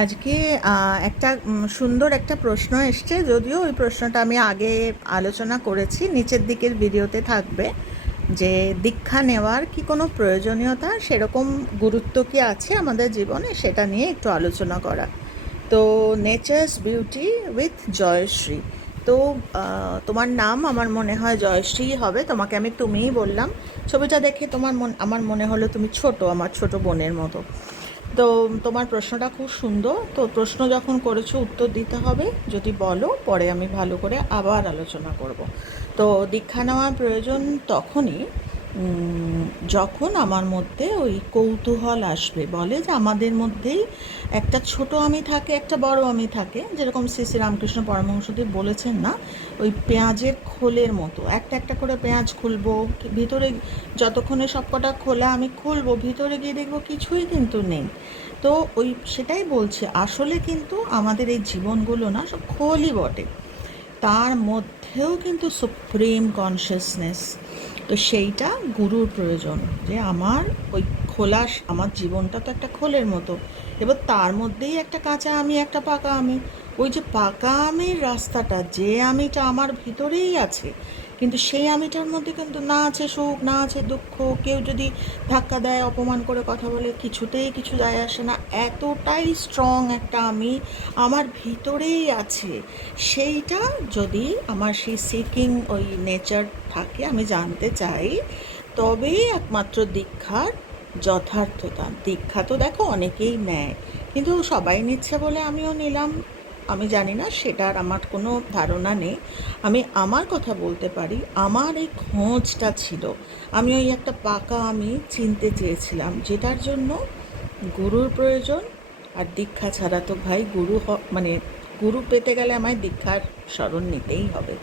আজকে একটা সুন্দর একটা প্রশ্ন এসছে, যদিও ওই প্রশ্নটা আমি আগে আলোচনা করেছি, নিচের দিকের ভিডিওতে থাকবে, যে দীক্ষা নেওয়ার কি কোনো প্রয়োজনীয়তা, সেরকম গুরুত্ব কি আছে আমাদের জীবনে, সেটা নিয়ে একটু আলোচনা করা। তো নেচার্স বিউটি উইথ জয়শ্রী। তো তোমার নাম আমার মনে হয় জয়শ্রী হবে, তোমাকে আমি তুমিই বললাম। ছবিটা দেখে আমার মনে হলো তুমি ছোট, আমার ছোট বোনের মতো। তো তোমার প্রশ্নটা খুব সুন্দর। তো প্রশ্ন যখন করেছো উত্তর দিতে হবে, যদি বলো পরে আমি ভালো করে আবার আলোচনা করব। তো দীক্ষা নেওয়ার প্রয়োজন তখনই যখন আমার মধ্যে ওই কৌতূহল আসবে। বলে যে আমাদের মধ্যেই একটা ছোট আমি থাকে, একটা বড় আমি থাকে, যেরকম শ্রী শ্রী রামকৃষ্ণ পরমহংসদেব বলেছেন না, ওই পেঁয়াজের খোলের মতো একটা একটা করে পেঁয়াজ খুলবো, ভিতরে যতক্ষণে সবকটা খোলা আমি খুলবো, ভিতরে গিয়ে দেখবো কিছুই কিন্তু নেই। তো ওই সেটাই বলছি, আসলে কিন্তু আমাদের এই জীবনগুলো না সব খোলই বটে, তার মধ্যেও কিন্তু সুপ্রিম কনসিয়াসনেস। তো সেইটা গুরুর প্রয়োজন, যে আমার ওই খোলা, আমার জীবনটা তো একটা খোলের মতো, এবার তার মধ্যেই একটা কাঁচা আমি, একটা পাকা আমি। ওই যে পাকা আমির রাস্তাটা, যে আমিটা আমার ভিতরেই আছে, কিন্তু সেই আমিটার মধ্যে কিন্তু না আছে সুখ, না আছে দুঃখ। কেউ যদি ধাক্কা দেয়, অপমান করে কথা বলে, কিছুতেই কিছু যায় আসে না। এতটাই স্ট্রং একটা আমি আমার ভিতরেই আছে। সেইটা যদি আমার সেই সিকিং ওই নেচার থাকে, আমি জানতে চাই, তবেই একমাত্র দীক্ষার যথার্থতা। দীক্ষা তো দেখো অনেকেই নেয়, কিন্তু সবাই নিচ্ছে বলে আমিও নিলাম, আমি জানি না, সেটার আমার কোনো ধারণা নেই। আমি আমার কথা বলতে পারি, আমার এই খোঁজটা ছিল, আমি ওই একটা পাকা আমি চিনতে চেয়েছিলাম, যেটার জন্য গুরুর প্রয়োজন। আর দীক্ষা ছাড়া তো ভাই গুরু মানে গুরু পেতে গেলে আমায় দীক্ষার শরণ নিতেই হবে।